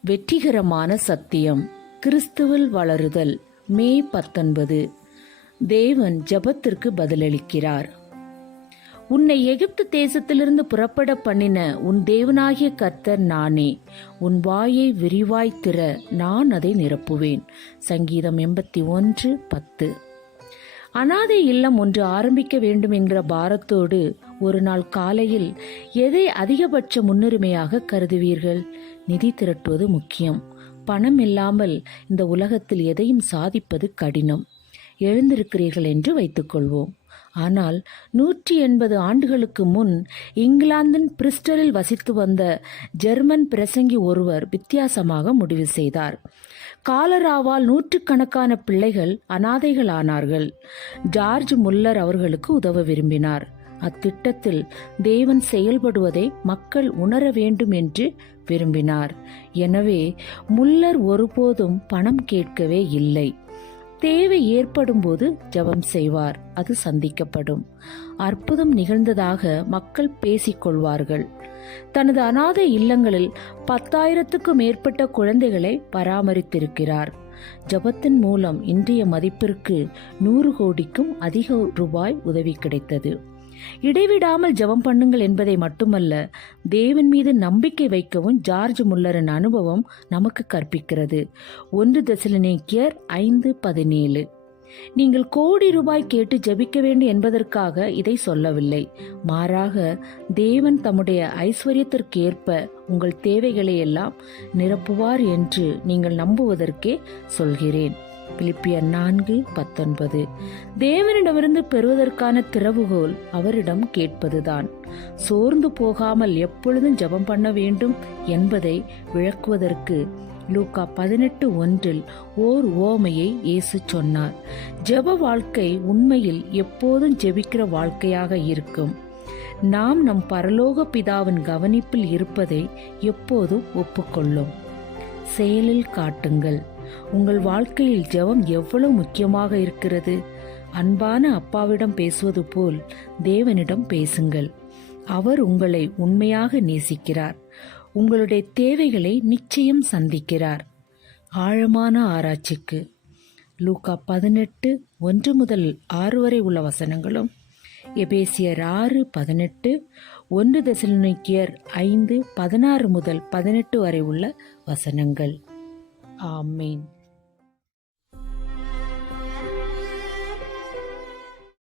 வெற்றிகரமான சத்தியம். கிறிஸ்துவில் வளருதல். மே பத்தொன்பது. தேவன் ஜெபத்திற்கு பதிலளிக்கிறார். உன்னை எகிப்து தேசத்திலிருந்து புறப்பட பண்ணின உன் தேவனாகிய கர்த்தர் நானே. உன் வாயை விரிவாய் திற நான் அதை நிரப்புவேன். சங்கீதம் எண்பத்தி ஒன்று பத்து. அனாதை இல்லம் ஒன்று ஆரம்பிக்க வேண்டும் என்கிற பாரத்தோடு ஒரு நாள் காலையில் எதை அதிகபட்ச முன்னுரிமையாக கருதுவீர்கள்? நிதி திரட்டுவது முக்கியம். பணம் இல்லாமல் இந்த உலகத்தில் எதையும் சாதிப்பது கடினம். எழுந்திருக்கிறீர்கள் என்று வைத்துக்கொள்வோம். ஆனால் நூற்றி எண்பது ஆண்டுகளுக்கு முன் இங்கிலாந்தின் பிரிஸ்டலில் வசித்து வந்த ஜெர்மன் பிரசங்கி ஒருவர் வித்தியாசமாக முடிவு செய்தார். காலராவால் நூற்றுக்கணக்கான பிள்ளைகள் அனாதைகளானார்கள். ஜார்ஜ் முல்லர் அவர்களுக்கு உதவ விரும்பினார். அத்திட்டத்தில் தேவன் செயல்படுவதை மக்கள் உணர வேண்டும் என்று விரும்பினார். எனவே முல்லர் ஒருபோதும் பணம் கேட்கவே இல்லை. தேவை ஏற்படும் போது ஜெபம் செய்வார். அது சந்திக்கப்படும். அற்புதம் நிகழ்ந்ததாக மக்கள் பேசிக் கொள்வார்கள் தனது அநாதை இல்லங்களில் பத்தாயிரத்துக்கும் மேற்பட்ட குழந்தைகளை பராமரித்திருக்கிறார். ஜபத்தின் மூலம் இன்றைய மதிப்பிற்கு நூறு கோடிக்கும் அதிக ரூபாய் உதவி கிடைத்தது. இடைவிடாமல் ஜெபம் பண்ணுங்கள் என்பதை மட்டுமல்ல தேவன் மீது நம்பிக்கை வைக்கவும் ஜார்ஜ் முல்லரின் அனுபவம் நமக்கு கற்பிக்கிறது. ஒன்று தெசலனேக்கியர் ஐந்து பதினேழு. நீங்கள் கோடி ரூபாய் கேட்டு ஜெபிக்க வேண்டும் என்பதற்காக இதை சொல்லவில்லை. மாறாக தேவன் தம்முடைய ஐஸ்வர்யத்திற்கேற்ப உங்கள் தேவைகளை எல்லாம் நிரப்புவார் என்று நீங்கள் நம்புவதற்கே சொல்கிறேன். பிலிப்பியர் நான்கு பத்தொன்பது. தேவனிடமிருந்து பெறுவதற்கான திறவுகோல் அவரிடம் கேட்பதுதான். சோர்ந்து போகாமல் எப்பொழுதும் ஜெபம் பண்ண வேண்டும் என்பதை விளக்குவதற்கு லூக்கா பதினெட்டு ஒன்றில் ஓர் ஓமையை இயேசு சொன்னார். ஜெப வாழ்க்கை உண்மையில் எப்போதும் ஜெபிக்கிற வாழ்க்கையாக இருக்கும். நாம் நம் பரலோக பிதாவின் கவனிப்பில் இருப்பதை எப்போதும் ஒப்புக்கொள்ளும். செயலில் காட்டுங்கள். உங்கள் வாழ்க்கையில் ஜெபம் எவ்வளவு முக்கியமாக இருக்கிறது? அன்பான அப்பாவிடம் பேசுவது போல் தேவனிடம் பேசுங்கள். அவர் உங்களை உண்மையாக நேசிக்கிறார். உங்களுடைய தேவைகளை நிச்சயம் சந்திக்கிறார். ஆழமான ஆராய்ச்சிக்கு. லூக்கா பதினெட்டு ஒன்று முதல் ஆறு வரை உள்ள வசனங்களும் எபேசியர் ஆறு பதினெட்டு ஒன்று தசலோனிக்கியர் ஐந்து பதினாறு முதல் பதினெட்டு வரை உள்ள வசனங்கள். Amen.